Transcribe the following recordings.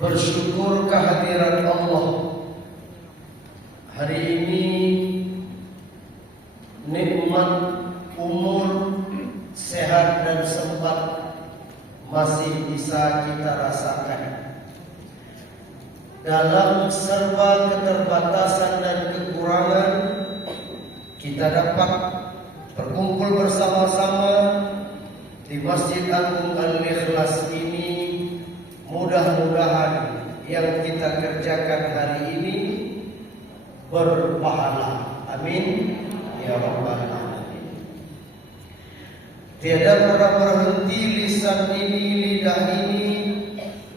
Bersyukur kehadiran Allah. Hari ini nikmat umur, sehat dan sempat masih bisa kita rasakan. Dalam serba keterbatasan dan kekurangan, kita dapat berkumpul bersama-sama di Masjid Agung Al-Ikhlas ini. Mudah-mudahan yang kita kerjakan hari ini berpahala. Amin ya rabbal alamin. Tiada pernah berhenti lisan ini, lidah ini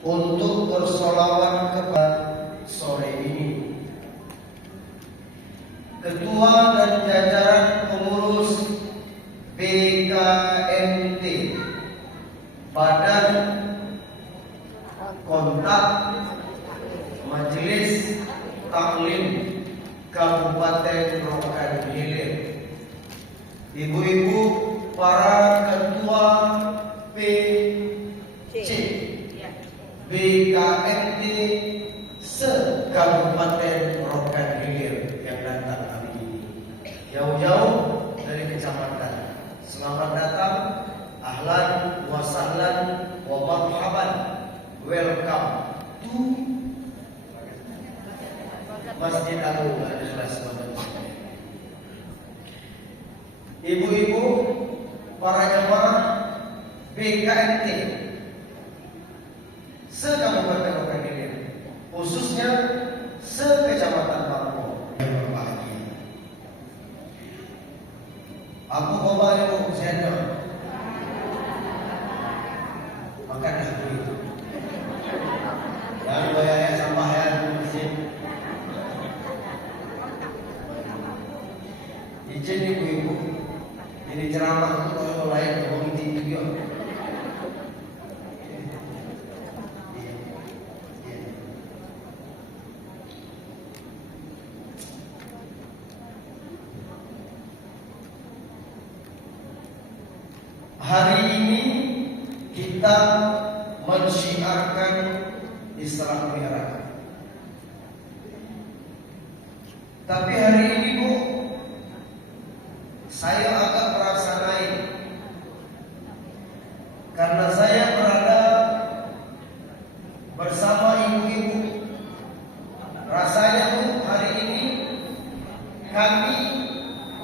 untuk bersolawat kepada sore ini. Ketua dan jajaran pengurus BKMT, Badan Kontak Majelis Taklim Kabupaten Rokan Hilir, ibu-ibu para ketua PC BKMT se-Kabupaten Rokan Hilir yang datang hari ini, jauh-jauh dari kecamatan. Selamat datang, ahlan wa sahlan wa marhaban. Welcome to Masjid Agung Al-Ikhlas. Ibu-ibu, para jemaah BKMT se-Kabupaten Rokan Hilir, khususnya se-Kecamatan Bangko yang berbahagia. Aku bawa ibu senior, makan dahulu itu. Dan bayar sambahan masjid. Izin ibu-ibu, ini ceramah untuk orang lain ngomong itu juga. Hari ini kita mensyiarkan Isra Mi'raj. Tapi hari ini Bu, saya agak merasa naik karena saya berada bersama ibu-ibu. Rasanya Bu, hari ini kami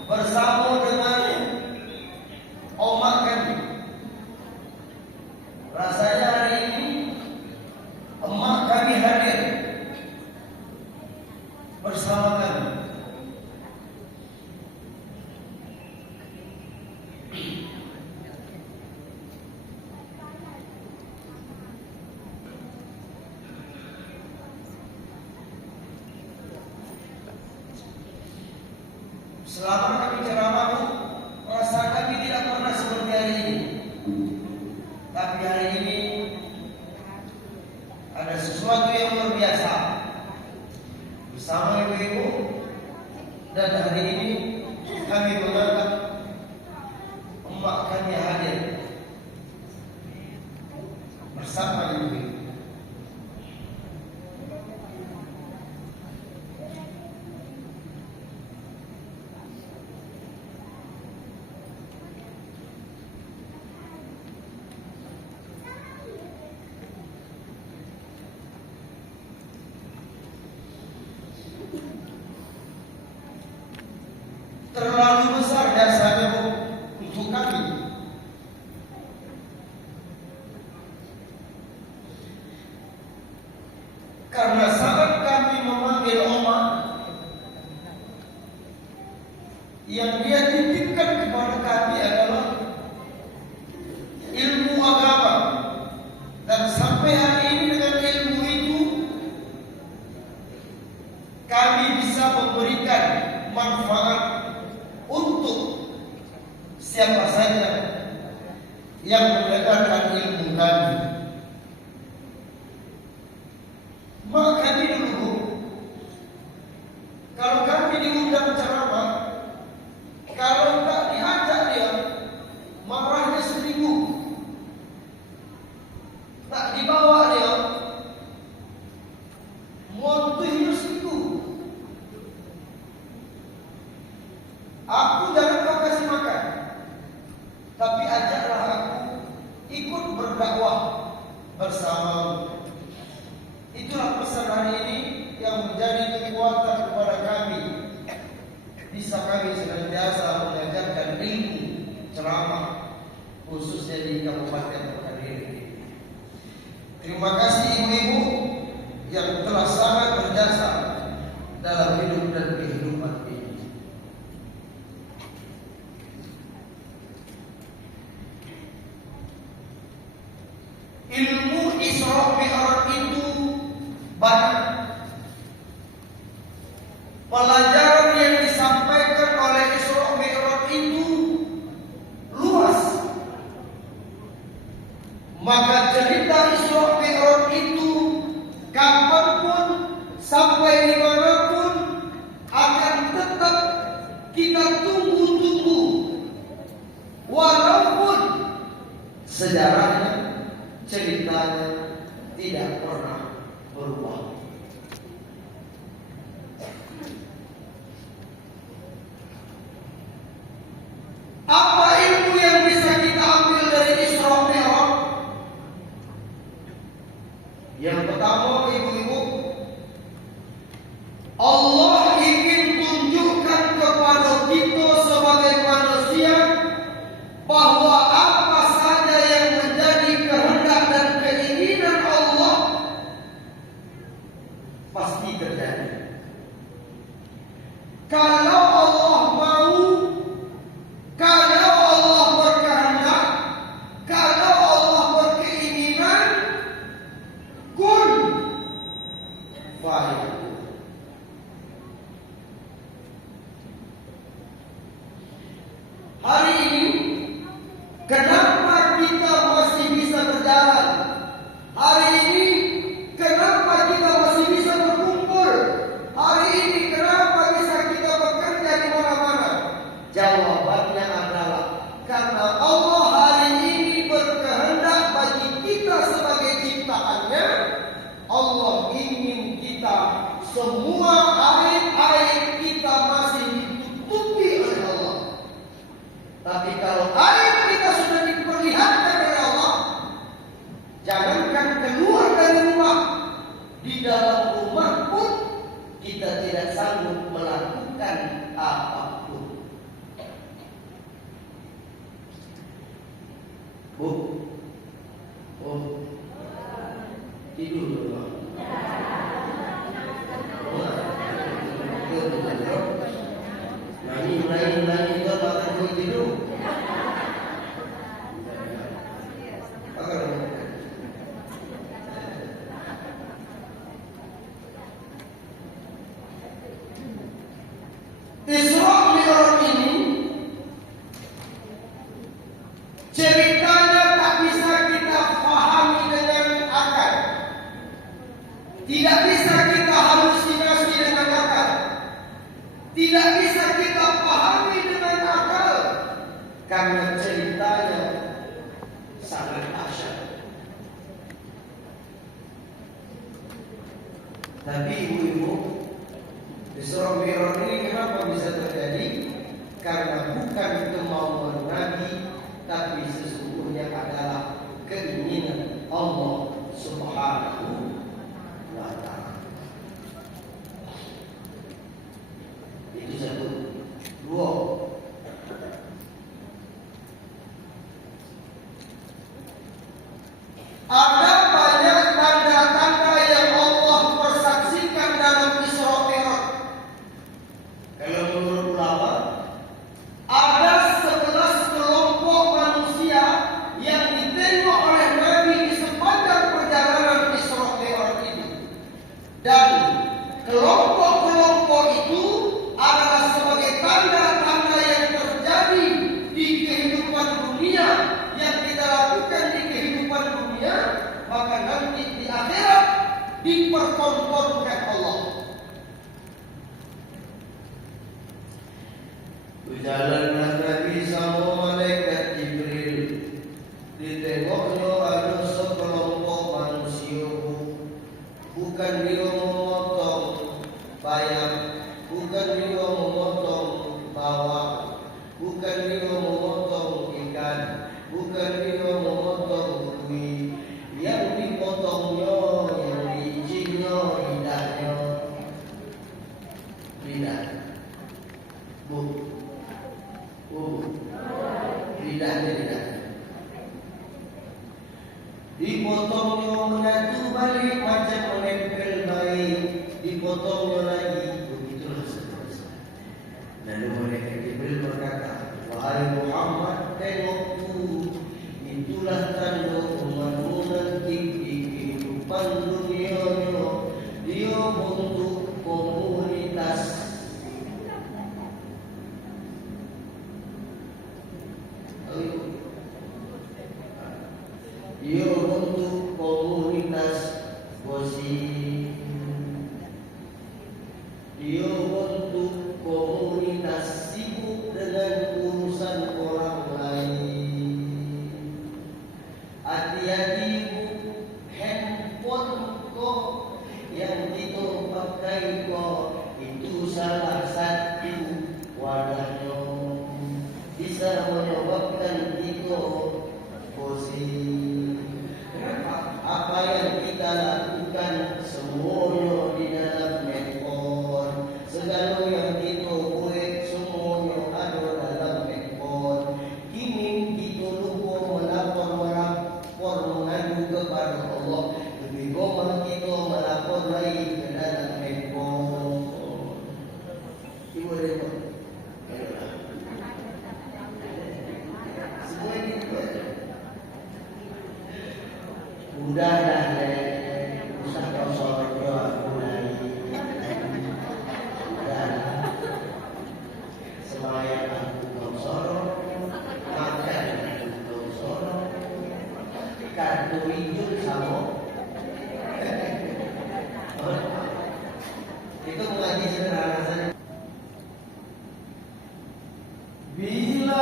bersama dengan omak kami. Rasanya hari ini emak kami hadir bersama kami. Selama kami ceramah, rasa kami tidak pernah seperti hari ini. Tapi hari ini ada sesuatu yang luar biasa bersama ibu-ibu, dan hari ini kami menganggap emak kami hadir bersama ibu-ibu. Terlalu besar jasanya Bu untuk kami. Karena saat kami memanggil Oma, yang dia titipkan kepada kami adalah ilmu agama, dan sampai hari ini dengan ilmu itu kami bisa memberikan manfaat untuk siapa saja yang mendengarkan ilmu kami. Maka kami dulu, kalau kami diundang ceramah, kalau tak diajak dia, marahnya seminggu. Tak dibawa dia, berdakwah bersamamu. Itulah pesan hari ini yang menjadi kekuatan kepada kami. Bisa kami senantiasa mengajarkan ilmu ceramah khususnya di Kabupaten Pekanbaru. Terima kasih ibu-ibu yang telah sangat berjasa dalam hidup dan kehidupan ini. Ilmu Isra Mi'raj itu banyak. Pelajaran yang disampaikan oleh Isra Mi'raj itu luas. Maka cerita Isra Mi'raj itu kapanpun sampai dimanapun akan tetap kita tunggu-tunggu, walaupun sejarahnya, ceritanya tidak pernah berubah. Apa ilmu yang bisa kita ambil dari Isra Mi'raj? Yang pertama, ibu-ibu, Allah ingin tunjukkan kepada kita sebagai manusia bahwa apa saja yang menjadi kehendak dan keinginan Allah pasti terjadi. Kalau Allah mau, kalau Allah berkehendak, kalau Allah berkeinginan, kun fayakun. Hari ini, kenapa kita masih bisa berjalan? Hari ini, kenapa kita masih bisa berkumpul? Hari ini, kenapa bisa kita bekerja di mana-mana? Jawabannya adalah karena Allah hari ini berkehendak bagi kita sebagai ciptaannya. Allah ingin kita semua aib-aib kita masih ditutupi oleh Allah. Tapi kalau aib kita sudah diperlihatkan oleh Allah, jangankan keluar dari rumah, di dalam rumah pun kita tidak sanggup melakukan apapun. Bu, tidur dulu. Nangis itu makan kulit tidur. Isra Mi'raj ini ceritanya tak bisa kita pahami dengan akal. Tidak bisa kita halusinasi dengan akal. Tidak bisa kita pahami dengan akal. Karena ceritanya sangat dahsyat. Tapi ibu-ibu, Isra Mi'raj ini kenapa bisa terjadi? Karena bukan kemauan Nabi, tapi sesungguhnya adalah keinginan Allah Subhanahu wa Ta'ala. Itu satu. Dua, ada banyak tanda-tanda yang Allah persaksikan dalam Isra Mi'raj. Kalau menurut ulama, ada 11 kelompok manusia yang ditengok oleh Nabi di sepanjang perjalanan Isra Mi'raj ini. Dan kelompok-kelompok itu adalah sebagai tanda-tanda yang terjadi di kehidupan dunia, yang kita lakukan di kehidupan dunia, maka nanti di akhirat dipertontonkan Allah. Berjalanlah Nabi sama malaikat Jibril, ditengoknya ada sekelompok manusia, bukan dia memotong bayam, bukan dia memotong bawang, bukan dia memotong ikan, bukan dia memotong kuih, Dipotongnya menyatu balik macam menempel baik, dipotongnya lagi, begitulah seterusnya. Lalu mereka Jibril berkata, wahai Muhammad, tengokku, itulah tanda umatmu nanti di kehidupan dunia. Dia bentuk komunitas. Dia bentuk komunitas gosip. Dia bentuk komunitas sibuk dengan urusan orang lain. Hati-hati bu, handphone kok yang kita pakai kok itu salah satu wadahnya bisa menyebabkan kita gosip. Apa yang kita lakukan semuanya di dalam handphone. Segala yang kita buat semuanya ada dalam handphone. Kini kita lupa melapor mengadu kepada Allah. Lebih baik kita melapor lagi ke dalam handphone. Ibu ada semua ini udah dah usah kau sorot mulai dan semayang aku kau sorot, makan aku kau sorot, kartu hijau sama itu mengaji sederhana saja. Bila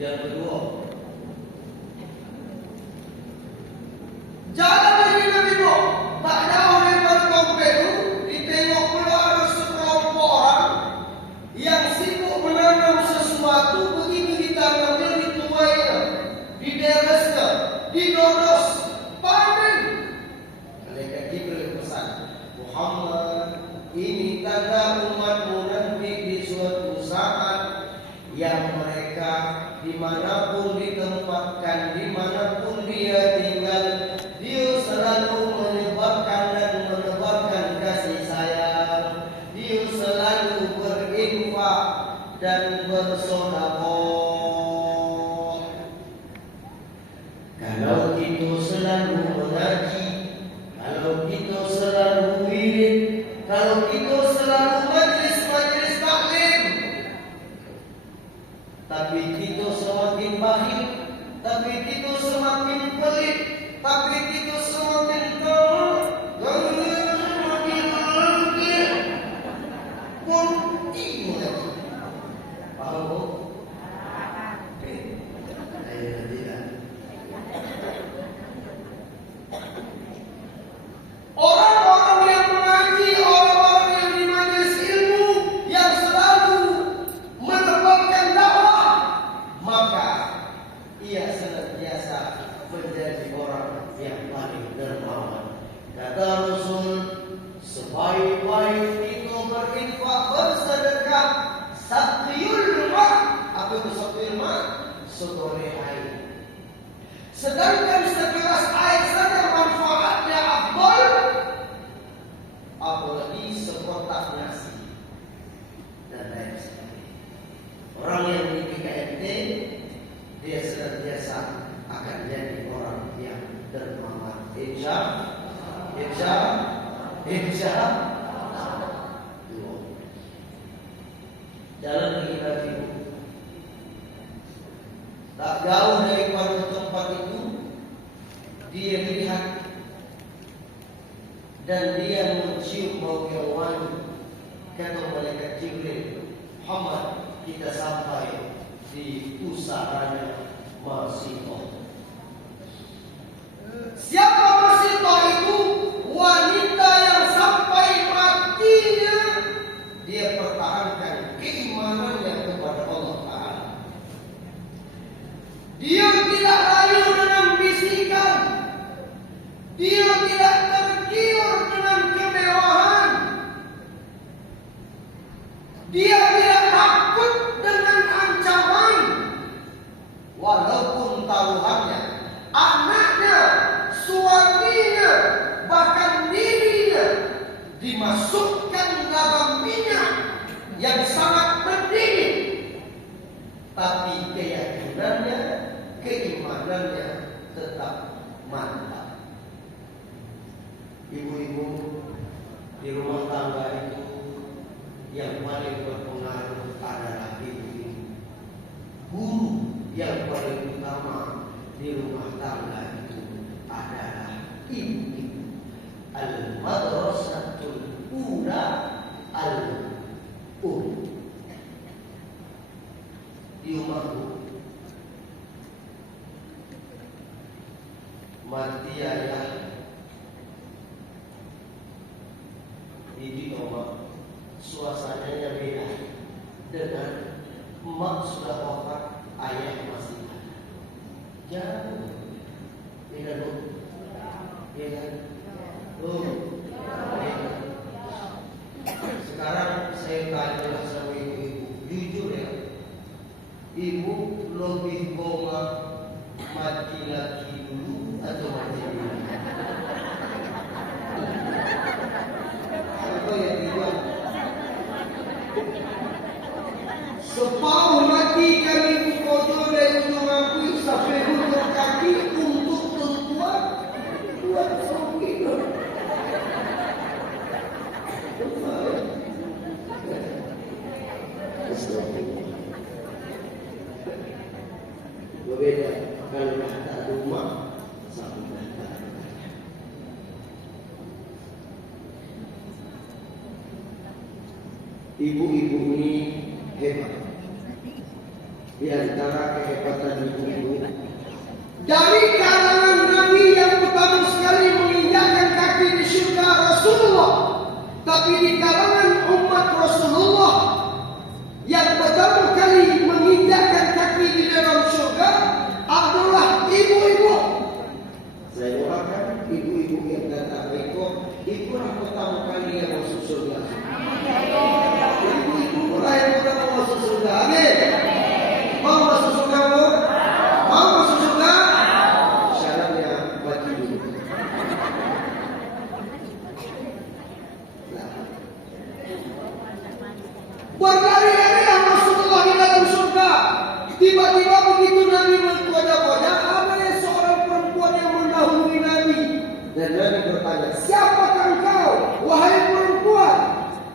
yang kedua, jangan lagi begitu. Tak jauh daripada komplek itu, ditengok pula ada sekelompok orang yang sibuk menanam sesuatu, begitu ditanamnya, dituainya, dideresnya, didodos, panen. Malaikat Jibril pesan, Muhammad, ini tanda umatmu nanti di suatu saat yang mereka dimanapun ditempatkan, dimanapun dia tinggal, dia selalu menyebarkan dan menebarkan kasih sayang. Dia selalu berinfak dan bersedekah. Kalau kita selalu mengaji, kalau kita selalu wirid, kalau kita selalu majlis-majlis taklim, tapi kita semakin bakhil, tapi kita semakin pelit, tapi kita semakin paham bu? Tidak. Orang-orang yang mengaji, orang-orang yang di majelis ilmu, yang selalu menebarkan dakwah, maka ia senantiasa menjadi orang yang paling dermawan. Kata Rasul, sebaik-baik itu berinfak, bersedekah, saqiyul ma. Apa itu saqiyul ma? Setoleh air. Sedangkan segelas air saja manfaatnya afdal, apalagi sekotak nasi dan lain sebagainya. Orang yang di PKMT, dia senantiasa akan jadi orang yang dermawan. Insya jauh daripada tempat itu, dia lihat dan dia mencium bau yang wangi. Kata malaikat Jibril, Muhammad, kita sampai di pusaranya Marsito. Siapa Marsito itu? Wanita yang sampai matinya dia pertahankan keimanannya kepada Allah Ta'ala. Dia tidak layu dengan bisikan. Dia tidak tergiur dengan kemewahan. Dia tidak takut dengan ancaman. Walaupun taruhannya, anaknya, suaminya, bahkan dirinya dimasukkan dalam minyak yang sangat mendidih, tapi keyakinannya, keimanannya tetap mantap. Ibu-ibu di rumah tangga itu yang paling berpengaruh adalah ibu-ibu. Guru yang paling utama di rumah tangga itu adalah ibu-ibu. Al-madrasatul ula al-um. Di rumahku mati ayah, didik oma, suasananya beda dengan emak sudah wafat, ayah masih ada. Jauh beda loh, beda. Sekarang saya tanya sama ibu-ibu, jujur ya, ibu lebih bongga mati lagi dulu atau mati dulu? Apa yang dibuat? Sepauh mati kami pukul dari ujung api sampai ujung kaki untuk tuan buat sopi. Berbeda kalau kata rumah sama kata. Ibu-ibu ini hebat. Di antara kehebatan ibu-ibu, dari kalangan Nabi yang pertama sekali menginjakkan kaki di surga Rasulullah, tapi di kalangan umat Rasulullah yang pertama kali menginjakkan kaki di dalam surga adalah ibu-ibu. Saya doakan ibu-ibu yang datang rekor, itulah pertama kali yang masuk surga. Ibu-ibu lah yang pertama masuk surga. Amin. Mau masuk surga? Mau masuk surga? Syaratnya baca dulu. Berlari-lari Rasulullah di dalam surga. Tiba-tiba begitu Nabi berpojok-pojok, ada seorang perempuan yang mendahului Nabi. Dan Nabi bertanya, siapakah engkau, wahai perempuan?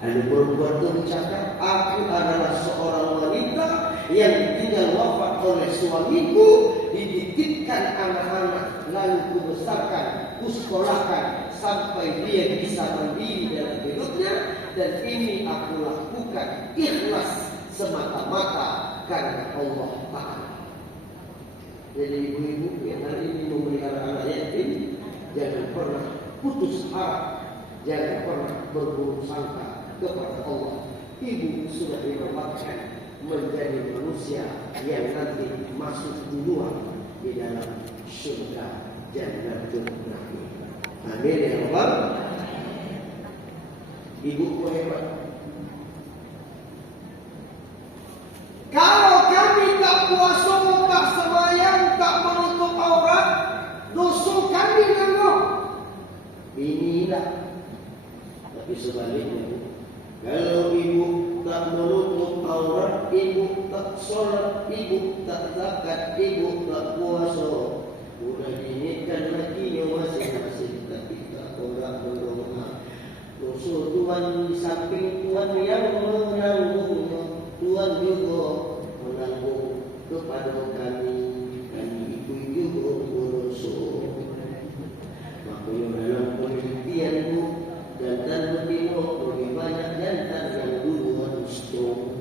Lalu perempuan itu bercakap, aku adalah seorang wanita yang tinggal wafat oleh suamiku, dititipkan anak-anak, lalu kubesarkan, kusekolahkan sampai dia bisa mandiri dalam hidupnya, dan ini aku lakukan ikhlas semata-mata karena Allah Ta'ala. Jadi ibu-ibu yang hari ini memelihara anak yatim, jangan pernah putus harap, jangan pernah berburuk sangka kepada Allah. Ibu sudah dinobatkan menjadi manusia yang nanti masuk duluan di dalam surga Jannatul Na'im. Amin ya Rabbal. Ibuku hebat. Kalau kami tak puasa, tak sembahyang, tak menutup aurat, dosa kami nengok. Inilah. Tapi sebaliknya, kalau ibu tak menutup aurat, ibu tak sholat, ibu tak zakat, ibu tak puasa, udah diingatkan lagi masing-masing, tapi tak orang berdoa. Dosa Tuhan di samping Tuhan yang menanggungnya, Tuhan juga menanggung kepada kami. yuk urusu. Makanya dalam penelitianku jantan betina lebih banyak jantan yang duluan stroke.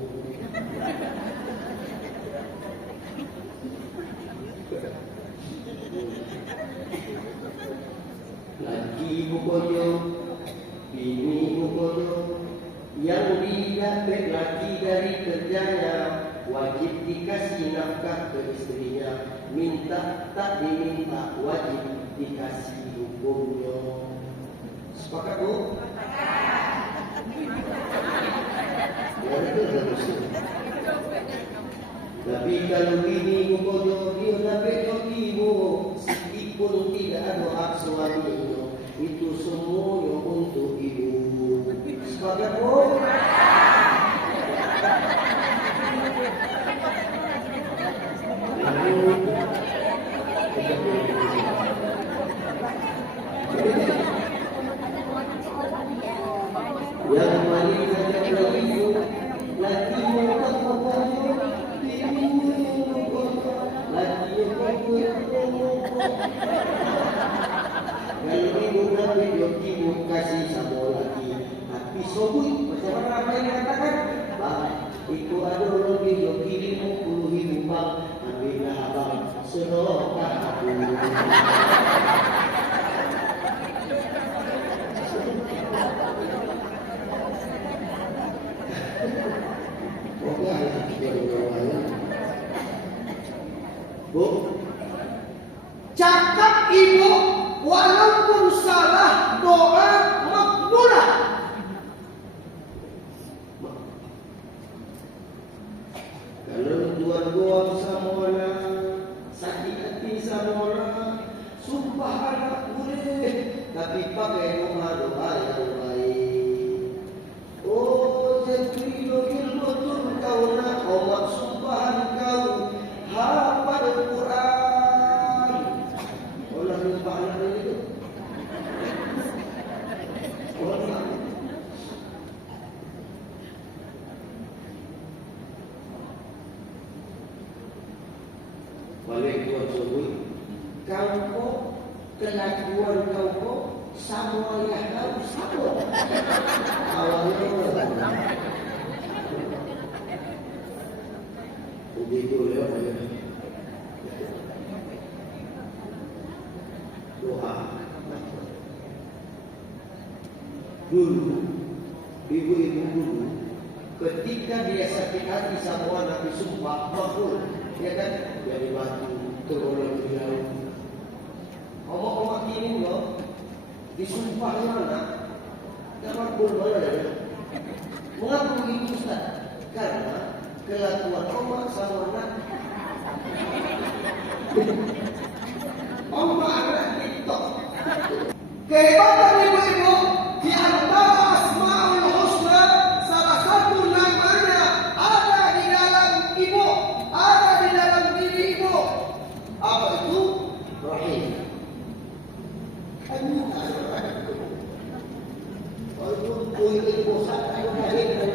Laki bukoyo, bini bukoyo, yang didapat laki dari kerjanya wajib dikasih nafkah ke istrinya, minta tak diminta wajib dikasih hukumnya. Sepakat bu? Ya betul betul. Tapi kalau bini bukoyo dia dapat jokimu, meskipun tidak ada hak suaminya, itu semuanya untuk ibu. Sepakat bu? Yang paling saja ibu, laki muka kokoyo, bini muka laki kokoyo. Kalau ibu dapat jokimu kasih sama laki, tapi sobui macam mana apa yang katakan? Bang, itu ada orang video kirimu 10.000 bang, ambillah abang senokah aku. Bu, Cakap ibu, walaupun salah doa makbulah. kalau tuan buang sama orang, sakit hati sama orang, sumpah anak boleh, tapi pakai doa yang baik. Oh, jadi lokil betul kau nak omak sumpahan kau, hafal Quran. Olah lupa anak itu. Olah. Balik tuan sebut, kau kelakuan kau sama ayah kau sama. Awalnya begitu ya, doa. Dulu ibu-ibu dulu ketika dia sakit hati sama anak disumpah makbul, ya kan? Dari batu turun ke laut. Omong-omong ini loh, disumpah anak, tak makbul mana? Mengapa begitu Ustaz? Karena kelakuan omak sama anak. Omak anak TikTok. Kehebatan ibu-ibu, di antara Asmaul Husna, salah satu namanya ada di dalam ibu, ada di dalam diri ibu. Apa itu? Rahim. Walaupun kuih bosan, aku rahim dan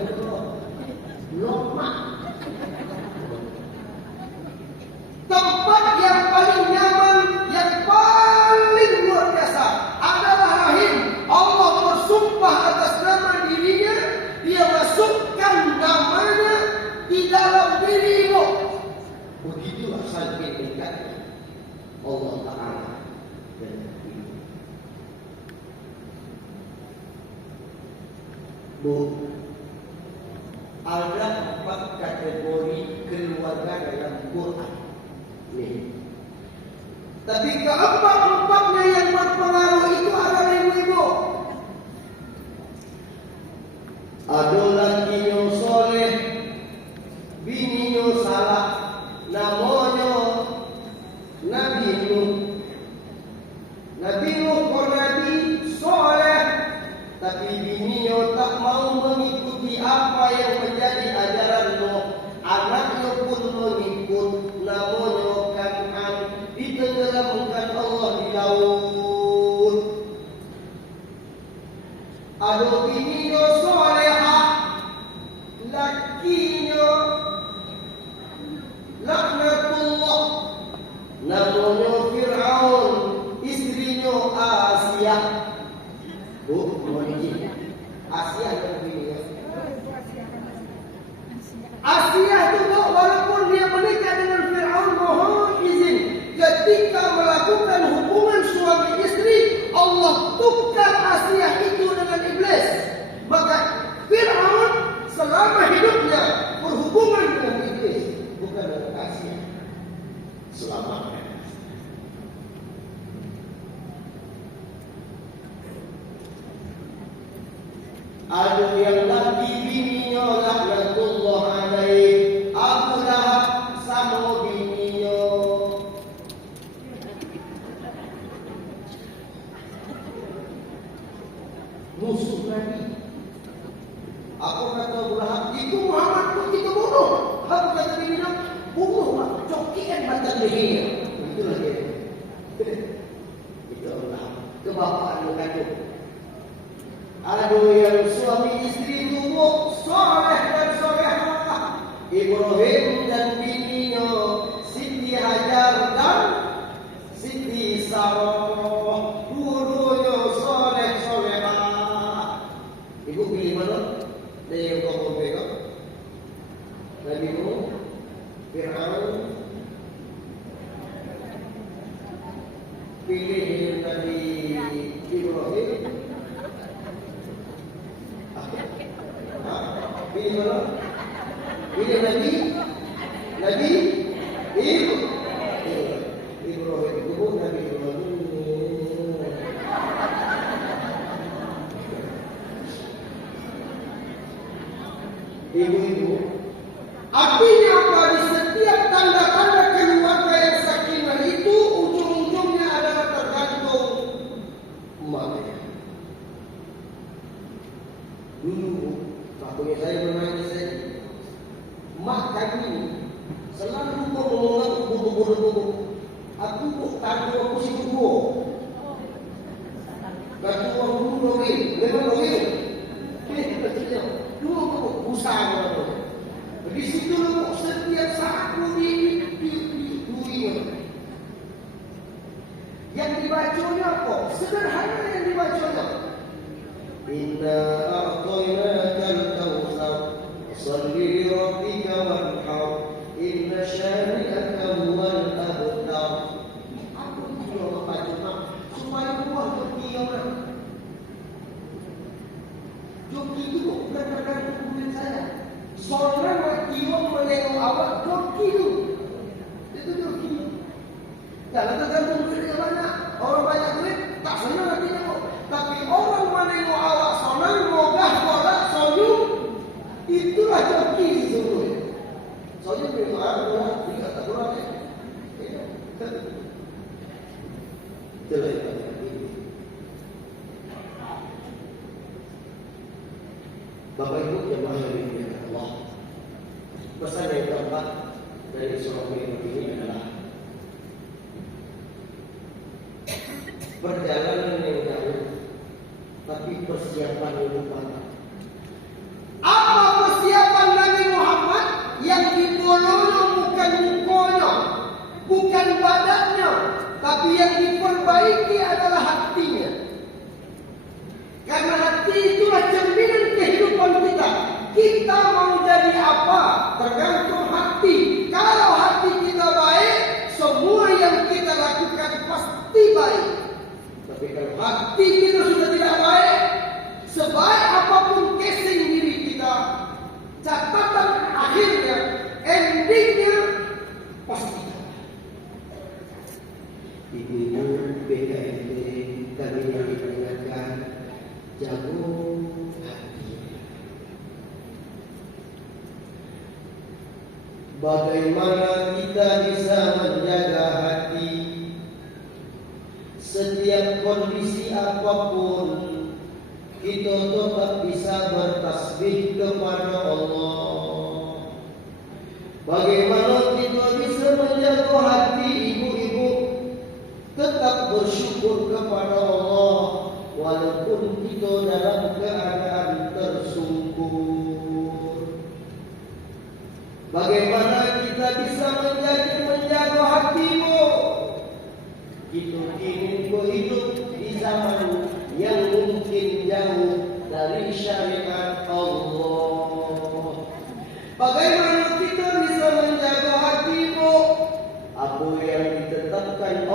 lemak. Tempat yang paling nyaman, yang paling luar biasa adalah rahim. Allah bersumpah atas nama dirinya, dia masukkan namanya di dalam dirimu. Begitulah sampai dekatnya Allah Ta'ala dan ibu. Bu, ada 4 kategori keluarga dalam Quran. Nih. Tapi keempat-empatnya yang berpengaruh itu adalah ibu-ibu. Ada lakinya soleh, bininya salah, namanya Nabi Nuh. Nabi Nuh kau Nabi soleh, tapi bininya tak mau mengikuti apa yang menjadi ajaran Nuh. Anaknya pun mengikut, namanya Kan'an, ditenggelamkan Allah di laut. Ada bininya solehah, lakinya laknatullah, namanya ketika melakukan hubungan suami istri, Allah tukar Asia itu dengan iblis. Maka Fir'aun selama hidupnya berhubungan dengan iblis, bukan dengan Asia. Selamanya. Ada yang laki bininya laknatullah alaih, Abu Lahab sama bininya. Musuh Nabi. Apa kata Abu Lahab? Itu Muhammad pun kita bunuh. Apa kata bininya? Bunuh mak, cokian batang lehernya. Itulah dia. Itu Abu Lahab. Kebapaan lu kandung. Aduh yang suami istri tumbuh soleh dan solehah, Ibrahim dan bininya Siti Hajar dan Siti Sarah, dua-duanya soleh solehah. Ibu pilih mana? Dari yang kau pegang? Nabi Nuh, Fir'aun, pilih Nabi Ibrahim. Pilih mana? Pilih Nabi Ibrahim. Itu Nabi Ibrahim. Ibu-ibu, artinya apa? Di setiap tanda-tanda keluarga yang sakinah itu ujung-ujungnya adalah tergantung umatnya. Dulu waktu saya bermain saya, mak kami selalu ngomong buku. Aku tadi aku si buku. Batu orang dulu lagi, memang lagi. Dua buku usaha itu. Di situ lu setiap saat di dunia. Yang dibacanya apa? Sederhana yang dibacanya. Inna a'tainaka al-kautsar shalli li rabbika wanhar inna syani'aka huwal abtar. Aku juga baca supaya buah dunia orang. Joki itu bukan tergantung duit saya. Seorang wakil menengok awak joki itu. Itu joki. Jangan tergantung duitnya banyak. Orang banyak duit tak senang nanti tengok. Tapi orang menengok awak senang, mogah, kolak, soyung, itulah joki sesungguhnya. Soyung menengok awak, dia tak kurang ya. Itulah yang Bapak Ibu jemaah yang dimuliakan Allah. Pesan yang keempat dari surah ini adalah perjalanan yang jauh, tapi persiapan yang matang. Apa persiapan Nabi Muhammad? Yang ditolong bukan mukanya, bukan badannya, tapi yang diperbaiki adalah hatinya. Karena hati itulah cerminan kehidupan kita. Kita mau jadi apa? Tergantung hati. Kalau hati kita baik, semua yang kita lakukan pasti baik. Tapi kalau hati kita sudah tidak baik, sebaik apapun casing diri kita, catatan akhirnya, endingnya pasti. Ibu-ibu PKMP kami yang diingatkan, jago hati. Bagaimana kita bisa menjaga hati? Setiap kondisi apapun, kita tetap bisa bertasbih kepada Allah. Bagaimana kita bisa menjaga hati ibu-ibu? Tetap bersyukur kepada Allah. Walaupun kita dalam keadaan tersungkur. Bagaimana kita bisa menjaga hatimu? Kita ingin berhidup di zaman yang mungkin jauh dari syariat Allah. Bagaimana kita bisa menjaga hatimu? Apa yang ditetapkan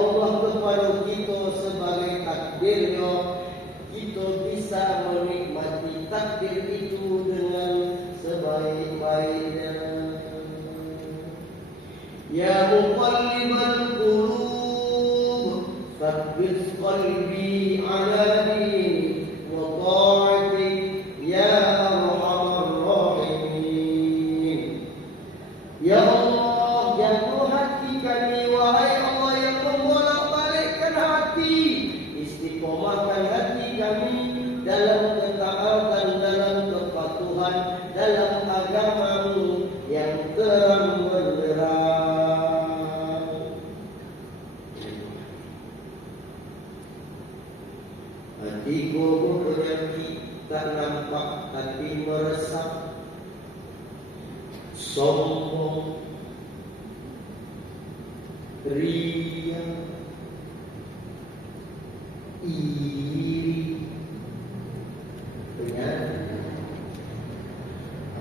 muqallibal qulub tsabbit qalbi 'ala dinik wa ta'atik ya arhamar rahimin. Ya Allah, jatuh hati kami, wahai Allah yang membolak-balikkan hati, istiqomahkan hati kami dalam ketaatan, dalam kepatuhan, dalam agamamu yang terang benderang. Hatiku berarti tak nampak tapi meresap, sombong, ria, iri, penyakit.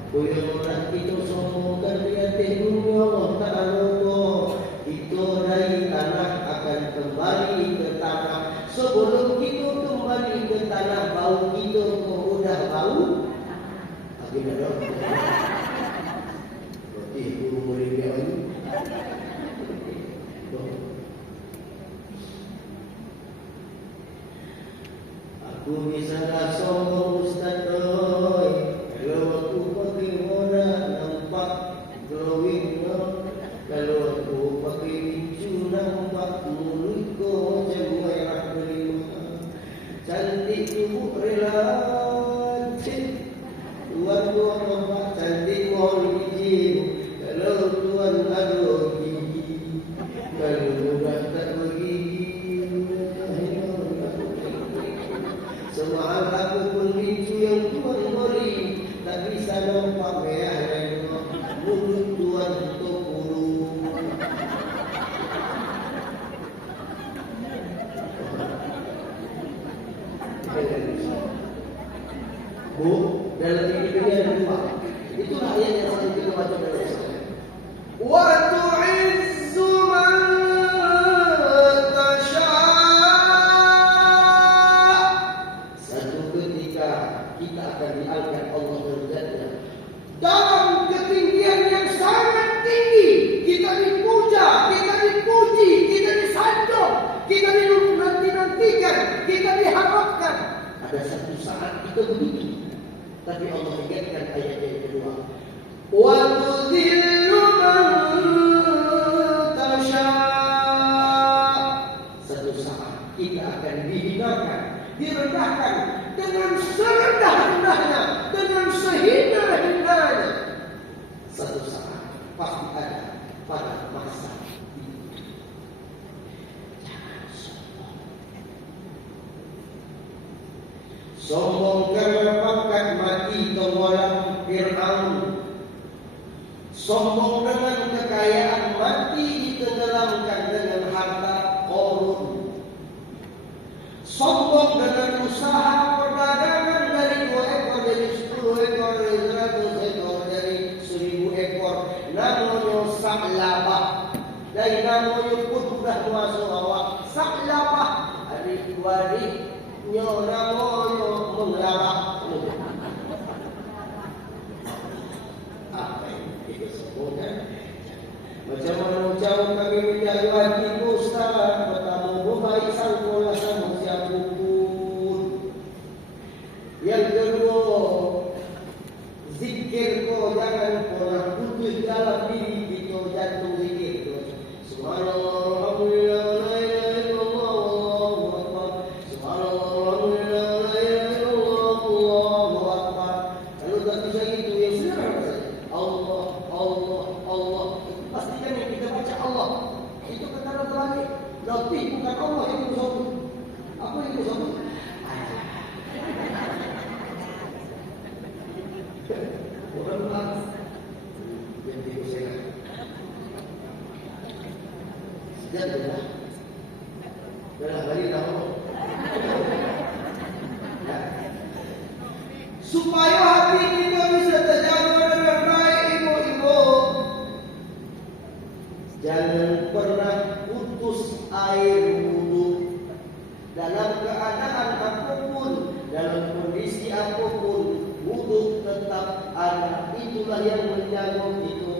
Aku yang orang itu sombongkan dia dunia Allah Ta'ala. Itu dari tanah akan kembali ke tanah. Sebelum kita kembali ke tanah, bau kita udah bau. Akhirnya dong. Berarti guru murid dia ini. Aku misalnya sombong Ustaz oi, kalau aku pakai moda nampak glowing no, kalau aku pakai biju nampak mulutku macam merah delima, cantik tubuh relatif, tuan nampak cantik mohon izin, kalau tuan ada gigi, kalau mudah tak bergigi. Semua aku pun rindu yang Tuhan beri, tak bisa nampak merah dan mulut Tuhan untuk burung. Bu, dalam ini ada dua. Itulah ayat yang saya kita baca dalam Islam. Wa tu'izzu man kita akan diangkat Allah derajatnya dalam ketinggian yang sangat tinggi. Kita dipuja, kita dipuji, kita disanjung, kita dinanti-nantikan, kita diharapkan. Ada satu saat kita begitu. Tapi Allah ingatkan ayat yang kedua. Wa tudhillu man tasha. Satu saat kita akan dihinakan, direndahkan dengan serendah-rendahnya, dengan sehina-hinanya. Satu saat pasti ada pada masa itu. Jangan sombong. Sombong karena pangkat mati tenggelam Fir'aun. Sombong dengan kekayaan mati ditenggelamkan dengan harta Qarun. Sombong dengan usaha perdagangan dari 2 ekor jadi 10 ekor, dari 100 ekor, dari 1000 ekor. Namanya Sa'labah. Dari namanya pun sudah masuk awak. Sa'labah. Adik-adiknya namanya mengelabah. Apa yang kita sebutkan? Macam mana ucap kami menjadi wajib Ustaz, pertama baik sangkulah sama siapapun. Yang kedua, zikir kau jangan pernah putus dalam diri kita, jantung zikir kau. Subhanallah, alhamdulillah, la ilaha illallah, Allahu akbar. Subhanallah, alhamdulillah, la ilaha illallah, Allahu akbar. Kalau tak bisa itu yang senang saja. Allah, Allah, Allah. Pastikan yang kita baca Allah. Itu kata terbalik. Tapi bukan Allah yang bersatu. Apa yang bersatu? Orang malas. Yang diusahakan. Sejak itulah. Dalam hari dahulu. Supaya hati kita bisa terjaga dengan baik, ibu-ibu. Jangan pernah putus air wudhu dalam keadaan apapun, dalam kondisi apapun, wudhu tetap ada. Itulah yang menjaga itu.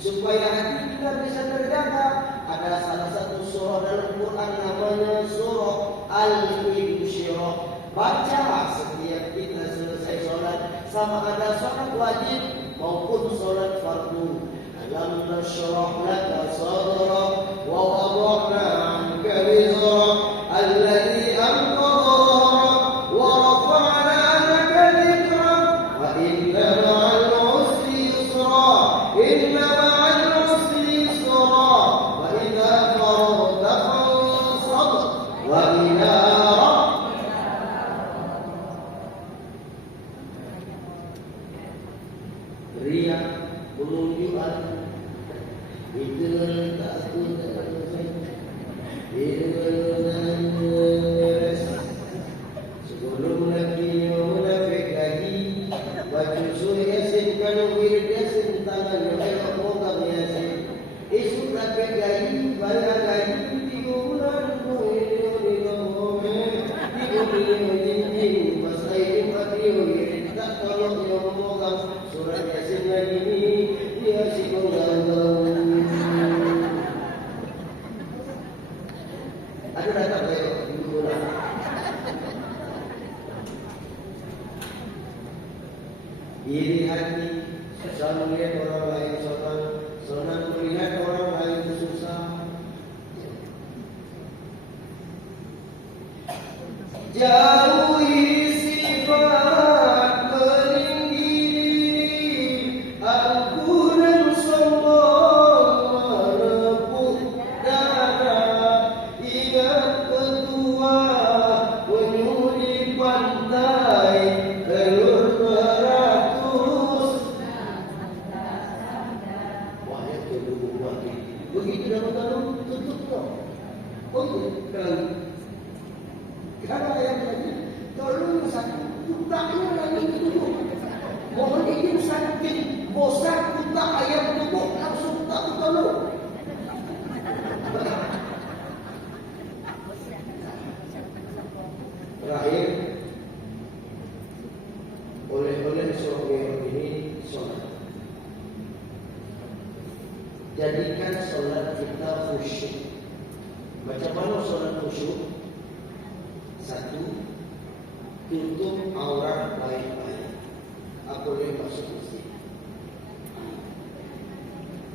supaya hati kita bisa terjaga. Ada salah satu surah dalam Quran namanya surah Al-Insyirah. Baca setiap kita selesai sholat, sama ada sholat wajib maupun sholat fardu. Alam nashrah laka sadrak wa wada'na 'anka wizrak alladhi anqadha dhahrak wa rafa'na laka dhikrak wa inna ma'al 'usri yusra inna ma'al 'usri yusra wa idza faragta fansab wa ila riak penunjukan itu tak punya sebelum lagi munafik lagi baca surah Yasin kalau wirid Yasin tangan yang program Yasin isu dapat lagi bayar lagi 3 bulan tak tolong yang program surah Yasin lagi ni dia si gau-gau. Ada datang saya dulu lah. Iri hati, susah melihat orang lain senang, senang melihat orang lain susah. Jauhi sifat meninggi diri, aku dan sombong menepuk dada. Ingat petua menyudi pantai telur beratus. Wah, itu dulu buat begitu dah tahu tutup kau. Oh iya, kalau ayam tadi, kalau sakit, tutaknya lagi tutup. Mohon izin sakit, bosan tutak ayam tutup langsung tak tutup. Terakhir, oleh-oleh seorang ini sholat. Jadikan sholat kita khusyuk. Macam mana sholat khusyuk? Satu, tutup aurat baik-baik. Aku boleh masuk masjid.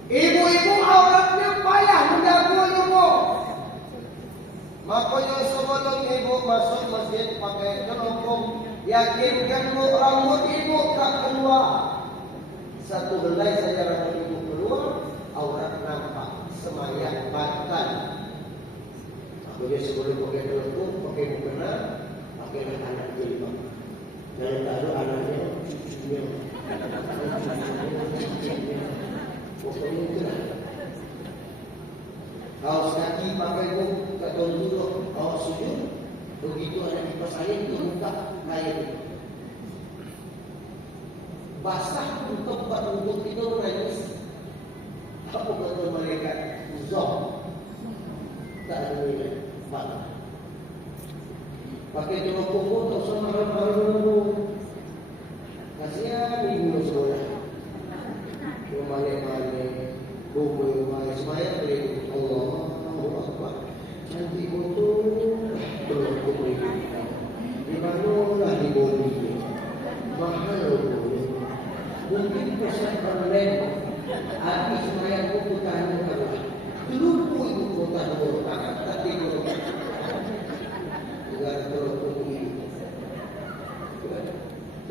Ibu-ibu auratnya payah menjaga ibu. Makanya sebelum ibu masuk masjid pakai kelopong, yakinkan bu rambut ibu tak keluar. Satu helai saja rambut ibu keluar, aurat nampak, semayang batal. Makanya sebelum pakai kelopong, pakai mukena, pakai anak jilbab. Dan tak ada anaknya, cucunya, pokoknya itulah. Kaos kaki pakai buk, tak tahu duduk, kaos sujud. Begitu ada kipas angin itu buka air. Basah pun tempat untuk tidur nangis. Apa kata malaikat? Zom. Tak ada minat. Malah. Pakai telopong pun tak sama harum-harum. Kasihan ibu sekolah. Malik-malik, bumbu-bumbu, semuanya beli. Allahu Akbar. Cantik betul. Telopong ini. Di manalah di bodi. Mahal betul. Mungkin pesan online. Habis semuanya buku tanya apa? Terlupu ibu kota dulu. Tak tidur. Jangan telopong ini.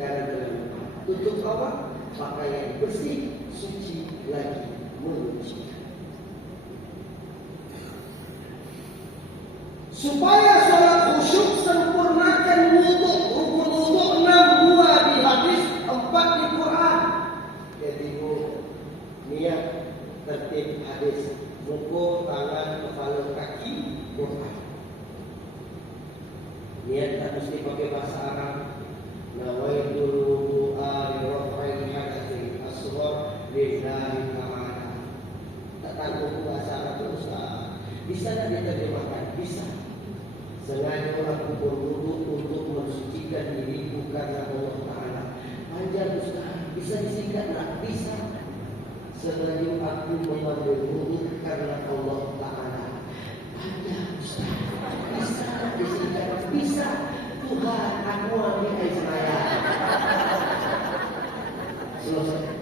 Jangan tutup awak. Pakaian bersih, suci lagi menyucikan. Supaya salat khusyuk sempurnakan wuduk. Rukun wuduk 6 buah di hadis, 4 di Quran. Jadi niat tertib hadis, muka, tangan, kepala, kaki, Quran. Niat tak mesti pakai bahasa Arab. Nawaitul wudu'a li raf'il hadathi asghar lillahi ta'ala. Tak tahu bahasa Arab terus bisa tak diterjemahkan? Bisa. Sengaja melakukan wudu untuk mensucikan diri bukan Allah Ta'ala. Panjang Ustaz, bisa disingkat tak? Bisa. selagi aku mengambil wudhu karena Allah Ta'ala. Ada Ustaz, bisa disingkat, bisa. Tuhan, aku ambil air saya. Selesai.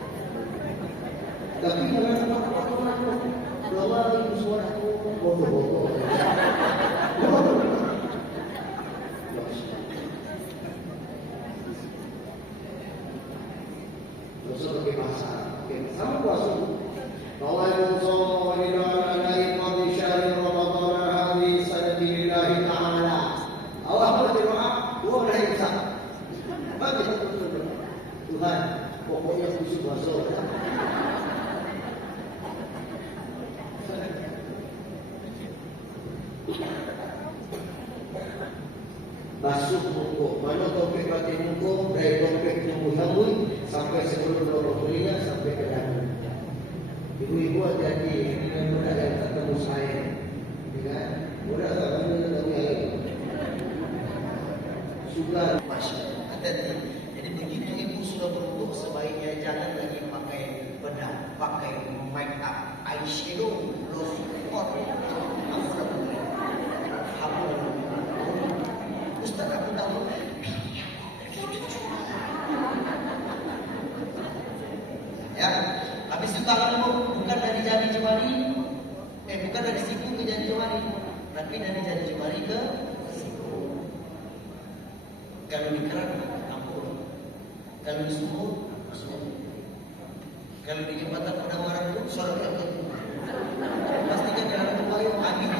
Tapi jangan takut-takut. Bahwa itu suaraku bodoh-bodoh. Dosa pakai bahasa. Sama puasa. Bahwa yang sama wanita alai qadi syahri Ramadan hadis sabilillah ta'ala. Allah berdoa, gua udah bisa. Bagi Tuhan, pokoknya khusus puasa. Basuh muka, mana topik batin muka, dari topik nyambut-nyambut sampai sebelum berapa sampai ke dalam. Ibu-ibu hati-hati, ini mudah yang ketemu saya, ya, mudah tak ketemu saya. Sudah hati-hati. Jadi begitu ibu sudah berwudhu, sebaiknya jangan lagi pakai bedak, pakai make up, eyeshadow, lotion, Ustaz aku tahu. Ya, habis itu tanganmu bukan dari jari jemari, bukan dari siku ke jari jemari, tapi dari jari jemari ke siku. Kalau dikerak, ampun. Kalau disumur, masuk. Kalau di jembatan pada orang itu, sorot yang itu. Pastikan jangan kembali angin.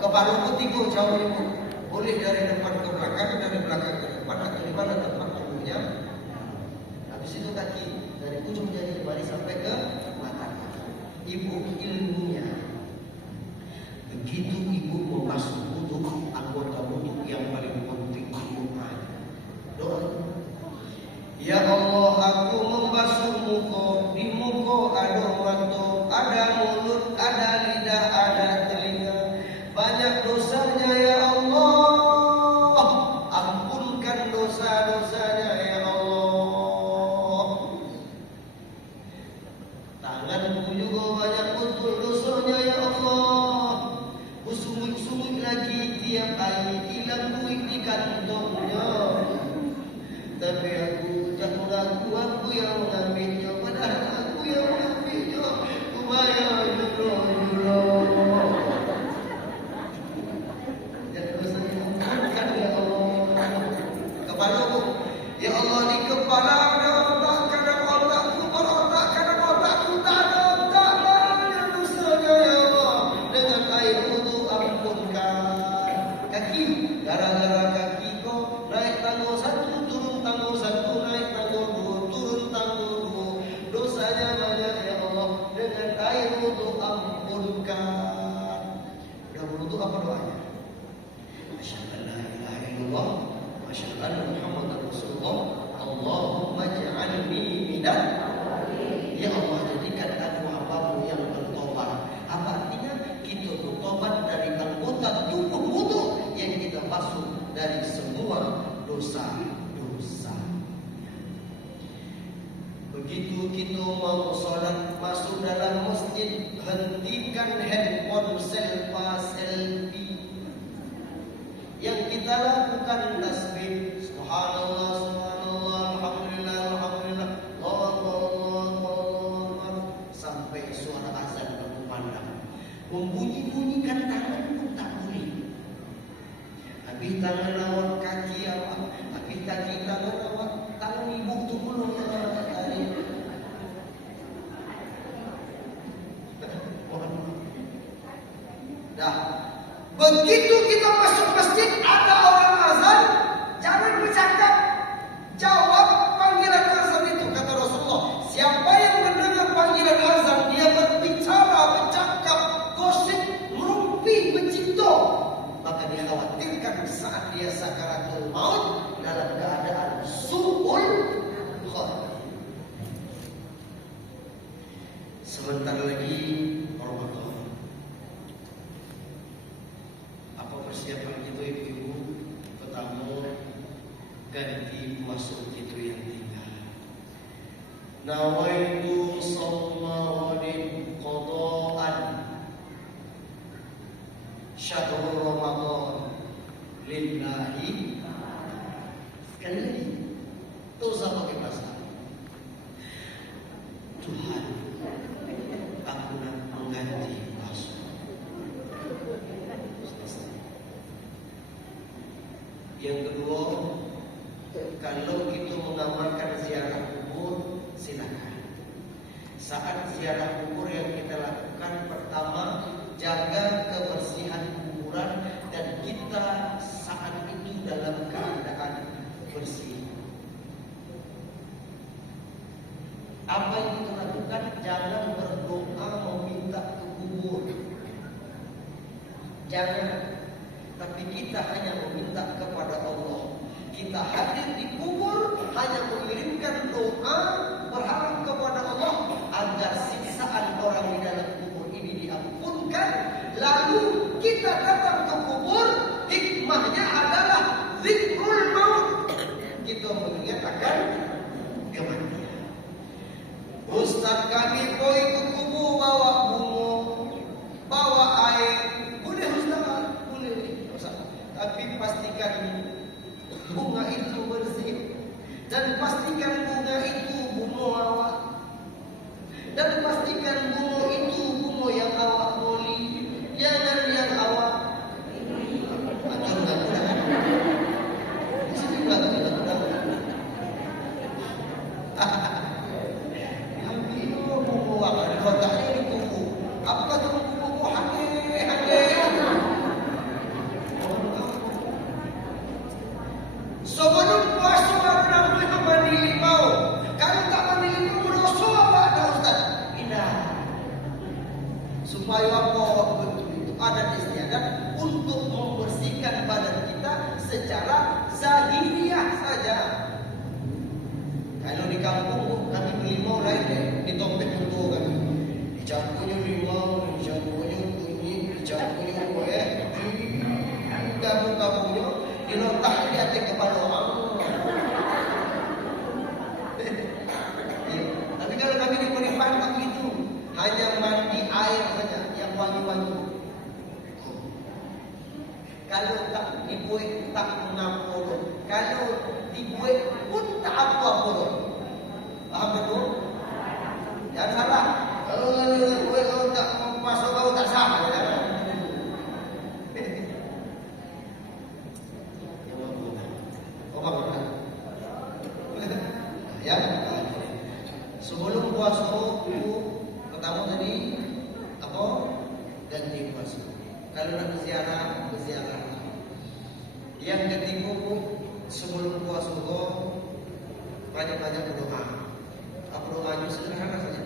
Kepala kutiku jauh ibu. Boleh dari depan ke belakang, dari belakang ke depan, atau di mana tempat tubuhnya. Habis itu kaki dari ujung jari jemari sampai ke mata. Ibu ilmunya. Begitu ibu membasuh wudhu, anggota wudhu yang paling penting doa. Doa. Ya Allah, aku membasuh muka. Di muka ada mata, ada mulut, ada lidah, ada telinga. Banyak dosanya ya Allah. Ampunkan dosa-dosanya ya Allah. Tanganku juga banyak betul dosanya ya Allah. Usung-usung lagi tiap hari hilang duit di kantongnya. Tapi aku tak mengaku aku yang mengambilnya. Padahal aku yang mengambilnya. Kubayar juro-juro. Ya Allah, di kepala ada otak, kadang otakku berotak, kadang otakku tak ada otak. Banyak dosanya ya Allah. Dengan air wudhu ampunkan. Kaki, gara-gara kaki kau naik tangga 1, turun tangga 1, naik tangga 2, turun tangga 2. Dosanya banyak ya Allah. Dengan air wudhu ampunkan. Udah wudhu apa doanya? Asyhadu an la ilaha illallah wa asyhadu anna Muhammadar Rasulullah. Allahumma ja'alni minal. Ya Allah, jadikan aku hambamu yang bertobat. Apa artinya? Kita bertobat dari anggota tubuh wudhu yang kita basuh dari semua dosa-dosa. Begitu kita mau sholat, masuk dalam masjid, hentikan handphone, selfie. Yang kita lakukan tasbih, subhanallah, subhanallah, alhamdulillah, alhamdulillah, Allah, sampai suara azan berkumandang. Membunyi-bunyikan tangan pun tak boleh. Habis tangan awak, kaki awak, habis kaki tangan awak, tangan ibu tu belum tadi. Dah. Begitu kita masuk masjid, ada orang azan, jangan bercakap, jawab panggilan azan itu, kata Rasulullah. Siapa yang mendengar panggilan azan, dia berbicara, bercakap, gosip, merumpi, bercinta, maka dikhawatirkan saat dia sakaratul maut dalam keadaan su'ul khatimah. Sebentar lagi Ramadan. Apa persiapan kita ibu-ibu? Pertama, ganti masuk itu yang tinggal. Nawaitu sawma wadin qadaan syahrul Ramadan lillahi. Sekali lagi, tuh sama pakai bahasa Tuhan, aku nak mengganti masuk. Yang kedua, kalau kita mengamalkan ziarah kubur, silakan. Saat ziarah kubur yang kita lakukan, pertama, jaga kebersihan kuburan dan kita saat itu dalam keadaan bersih. Apa yang kita lakukan? Jangan berdoa meminta ke kubur. Jangan. Tapi kita hanya meminta kepada Allah. Kita hadir di kubur hanya mengirimkan doa berharap kepada Allah agar siksaan orang di dalam kubur ini diampunkan. Lalu kita datang ke kubur, hikmahnya adalah zikrul maut. Kita mengingat akan kematian. Ustaz kami pergi ke kubur bawa bunga, bawa air. Boleh Ustaz? Boleh. Tapi pastikan bunga itu bersih dan pastikan bunga itu bunga awak dan pastikan bunga itu bunga yang awak beli, jangan yang awak sebelum puasa pernah mandi limau. Kalau tak mandi limau berdosa apa dah Ustaz? Indah. Supaya apa betul itu adat istiadat untuk membersihkan badan kita secara zahiriah saja. Kalau di kampung kami limau lain deh, di dompet untuk kami. Dicampurnya limau, dicampurnya kunyit, dicampurnya kue, gabung-gabungnya diletak di atas kepala orang. Tapi kalau kami diberi pantang itu hanya mandi air saja yang wangi-wangi. Kalau tak dibuat tak mengapa. Kalau dibuat pun tak apa-apa. Faham betul? Jangan salah. Kalau tak masuk kau tak sah. Ya, sebelum puasa pertama tadi apa? Ganti puasa. Kalau nak berziarah, berziarah. Yang ketiga sebelum puasa banyak-banyak berdoa. Apa doanya sederhana saja.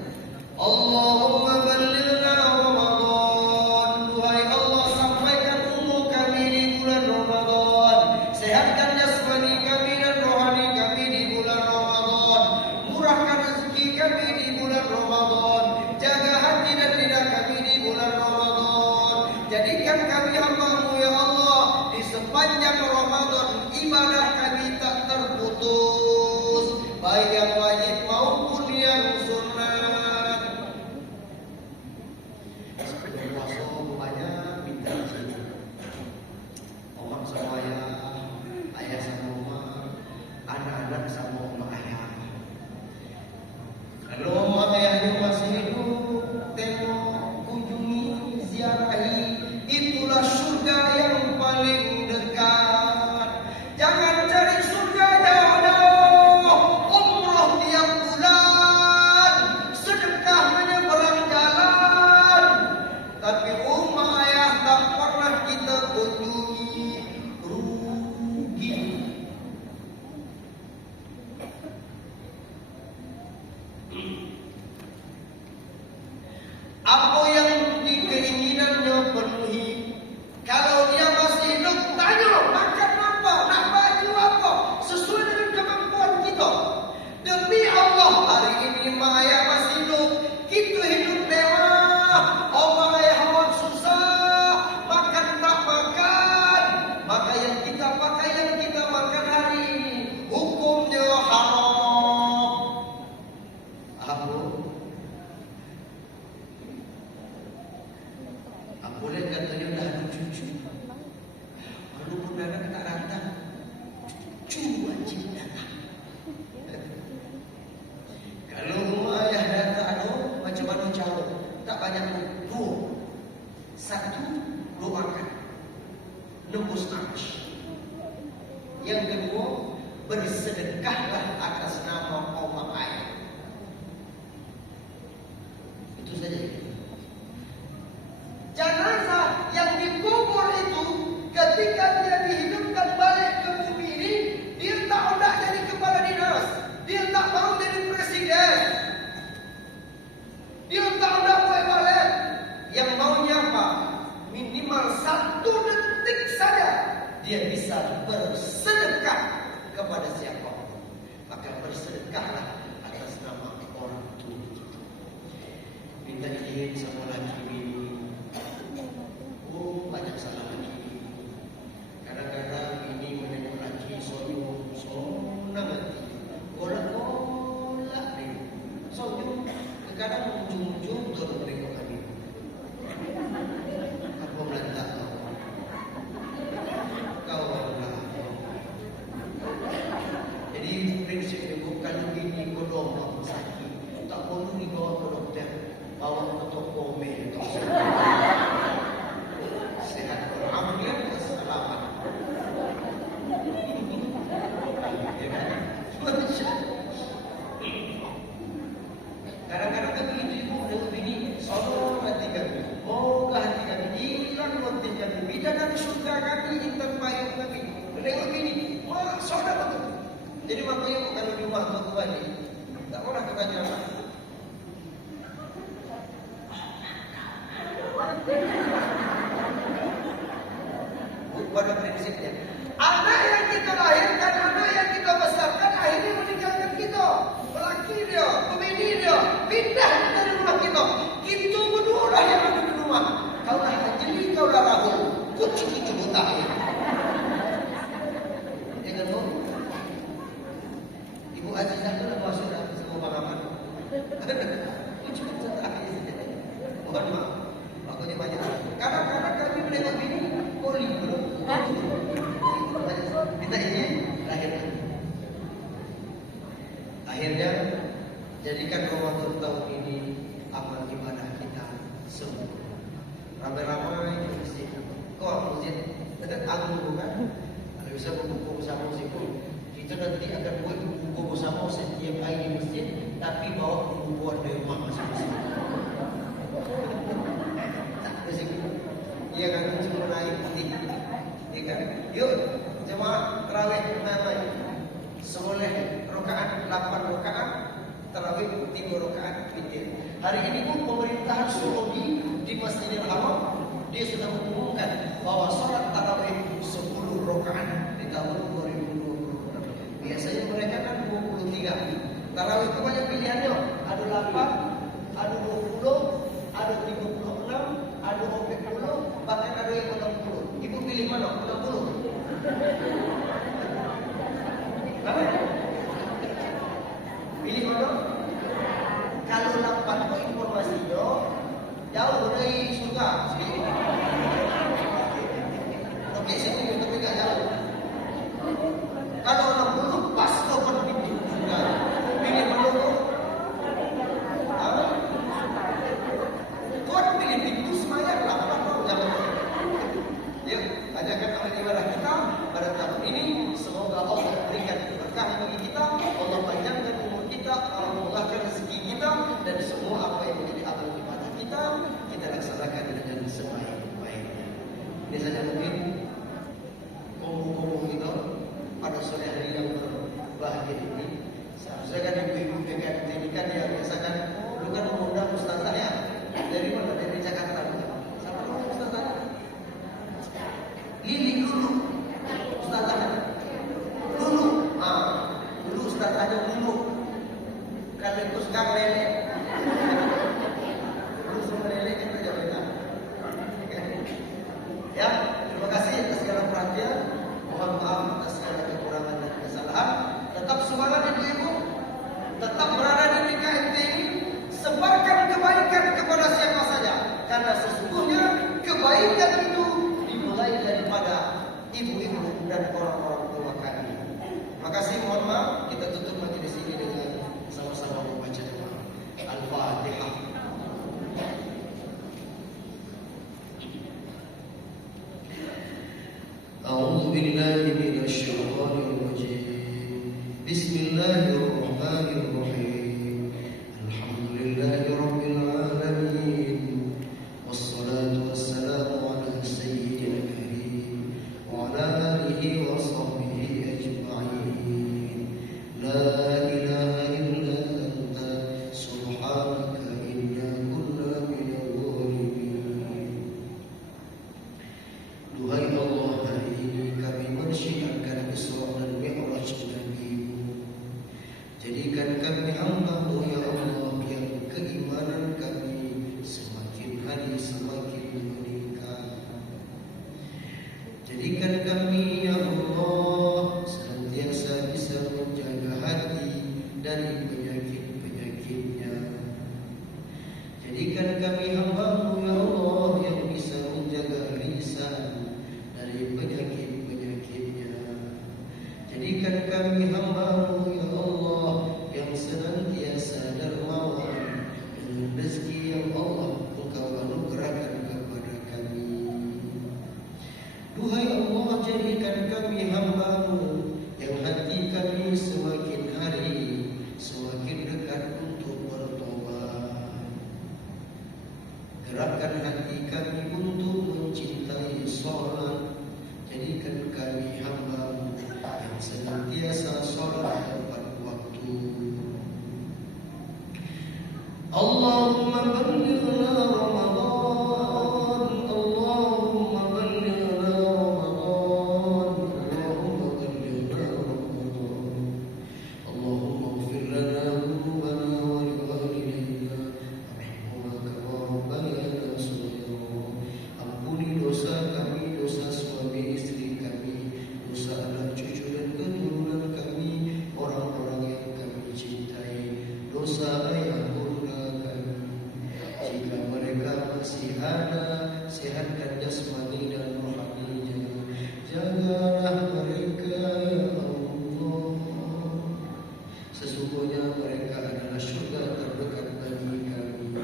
Allahumma ballighna Ramadan. Duhai Allah, sampaikan umur kami di bulan Ramadan. Sehatkan jasmani kami dan rohani kami di bulan Ramadan. Murahkan rezeki kami di bulan Ramadan. Jaga hati dan lidah kami di bulan Ramadan. Jadikan kami hamba-Mu ya Allah. Di sepanjang Ramadan ibadah kami tak terputus, baik yang wajib maupun yang sunat. nembus arsh. Yang kedua, bersedekahlah atas nama Allah ayat. Itu saja. Jenazah yang dikubur itu ketika dia dihidupkan balik ke bumi ini, dia tak nak jadi kepala dinas, dia tak mau jadi presiden, dia tak nak buat balik. Yang maunya apa? Minimal 1 detik saja dia bisa bersedekah kepada siapa. Maka bersedekahlah atas nama orang tua. Minta izin sama lagi. Oh, banyak salah lagi. Kadang-kadang ini menengok lagi soyo nanti. Golak-golak ni. Soyo kadang ujung-ujung turun menengok lagi. Apa belantak kau? Kau belantak. Jadi prinsip dia bukan begini kodong apa sakit. Tak perlu dibawa ke doktor. Bawa ke toko meh. Sehat walafiat keselamatan. Ya kan? Kadang-kadang kan begitu ibu dengan bini, sono hati kami, moga hati kami hilang hati kami, bidadari surga kami, intan payung kami. Menengok bini, wah sono betul. Jadi makanya kalau di rumah tua ni, tak pernah ketanya apa. Pada prinsipnya, anak yang kita lahirkan, anak yang kita besarkan, akhirnya meninggalkan kita. Lelaki dia, pembini dia, pindah dari rumah kita. Kita berdua lah yang ada di rumah. Kau dah jeli, kau dah rahul, kucing buta. Ya kan, Bu? Ibu Azizah tu dah masuk dah semua pengalaman. Kucing buta. Mohon maaf, waktunya banyak. Kadang-kadang kami menengok bini, poli belum. Minta izin, lahirkan. Akhirnya jadikan Ramadan tahun ini amal ibadah kita semua. Ramai-ramai ke masjid. Kau masjid agung bukan? Kalau bisa berbuku bersama situ, kita nanti akan buat buku bersama setiap hari di masjid, tapi bawa buku dari rumah masing-masing. Tak bersih. Ia akan cuma naik tinggi. Ya kan? Yuk, jemaah tarawih ramai. Semulai rakaat 8 rakaat, tarawih 3 rakaat witir. Hari ini pun pemerintahan Saudi di Masjidil Haram dia sudah mengumumkan bahwa salat tarawih 10 rakaat di tahun 2020. Biasanya mereka kan 23. Tarawih itu banyak pilihannya. Ada 8, ada 20, ada 36, ada 40, bahkan ada yang 60. Ibu pilih mana? 60. Pilih mana? Kalau 8 itu informasinya jauh dari surga sikit. Okey, situ tapi tak jauh. Kalau 60 pas kau pun pintu surga. Pilih mana tu? Kau pilih pintu semayang lah. Jangan. Ya, ajarkan amal ibadah kita pada tahun ini. Semoga Allah berikan berkah bagi kita, Allah panjangkan umur kita, Allah murahkan rezeki kita, dan semua apa yang menjadi amal ibadah kita laksanakan dengan sebaik-baiknya. Ini saja mungkin kumpul-kumpul kita pada sore hari yang berbahagia ini. Saya kan ibu-ibu dekat ini kan yang biasakan dulu kan mengundang ustazah ya. Dari mana? Dari Jakarta. Siapa nama ustazah? Lili dulu. Ustazah dulu. Dulu ustazahnya dulu. Kalau itu sekarang lele. Dulu semua lele kan berjauhan. Ya, terima kasih atas segala perhatian. Mohon maaf atas segala kekurangan dan kesalahan. Tetap semangat ibu-ibu. Tetap berada di PKMT ini. Sebarkan kebaikan kepada siapa saja. Karena sesungguhnya kebaikan itu dimulai daripada ibu-ibu dan orang-orang tua kami. Terima kasih, mohon maaf. Kita tutup majelis ini dengan sama-sama membaca doa. Al-Fatihah. أعوذ بالله من الشيطان الرجيم بسم الله الرحمن الرحيم الحمد لله رب العالمين والصلاة والسلام على سيد الكريم وعلى آله وصحبه أجمعين لا إله إلا أنت سبحانك إنا كنا من الظالمين. Duhai Allah, hari ini kami mensyiarkan Isra dan Mi'raj Nabi-Mu. Jadikan kami hamba-Mu ya Allah, yang keimanan kami semakin hari semakin meningkat. Jadikan kami ya Allah senantiasa bisa menjaga hati dari penyakit-penyakitnya. Jadikan kami hamba-Mu ya Allah yang bisa menjaga lisan dari penyakit-penyakitnya. Jadikan kami hamba-Mu ya Allah yang senantiasa dermawan dengan rezeki yang Allah Engkau anugerahkan kepada kami. Duhai Allah, jadikan kami hamba-Mu yang hati kami semakin hari semakin dekat untuk bertobat. Gerakkan hati kami untuk mencintai sholat. Jadikan kami hamba-Mu yang senantiasa sholat tepat waktu. Allahumma ballighna Ramadan, Allahumma ballighna Ramadan, Allahumma ballighna Ramadan. Allahumma ighfir lana dhunubana wa li walidayna warhamhuma kama rabbayana shaghira. Ampuni dosa kami, dosa suami istri kami, dosa anak cucu dan keturunan kami, orang-orang yang kami cintai, dosa ayah bunda kami. Jika mereka masih ada, sehatkan jasmani dan rohaninya. Jagalah mereka ya Allah. Sesungguhnya mereka adalah syurga terdekat bagi kami.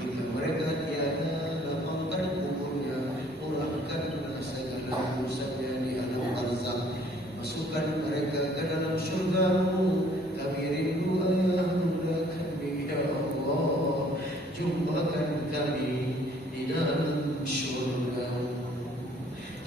Jika mereka tiada, lapangkan kuburnya, murahkanlah segala urusannya di alam barzakh. Masukkan mereka ke dalam syurga-Mu. Kami rindu ayah bunda kami ya Allah. Jumpakan kami di dalam syurga-Mu.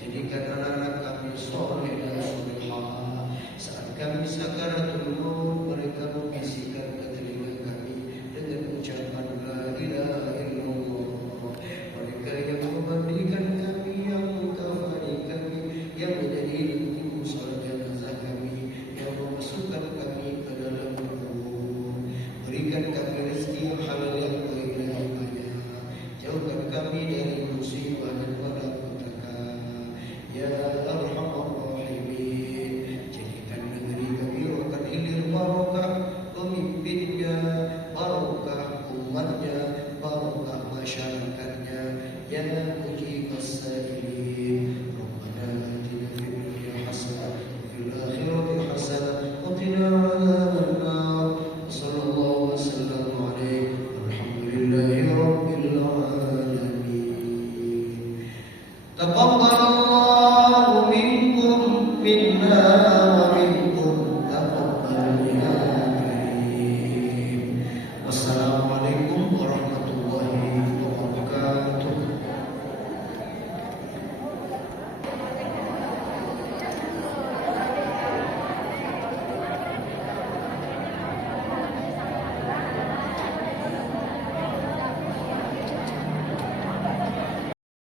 Jadikan anak-anak kami soleh dan solehah. Saat kami sakaratul maut, mereka membisikkan ke telinga kami dengan ucapan la ilaha illallah. Mereka yang memandikan kami, yang mengkafani kami, yang menjadi ibu salat jenazah kami, yang memasukkan kami ke dalam kubur. Berikan kami rezeki yang halal yang baik-baiknya. Jauhkan kami dari musibah dan malapetaka. Ya Arhamar Rahimin, jadikan negeri kami rokan hilir barokah, pemimpinnya barokah, umatnya barokah, masyarakatnya. Ya Mujibas Sa'ilin, Rabbana atina fid dunya hasanah wa fil akhirati hasanah wa qina adzabannar. Sallallahu wasallam alaihi walhamdulillahi rabbil alamin. Taqabbalallahu minkum minna wa minkum taqabbal ya karim. Wassalamu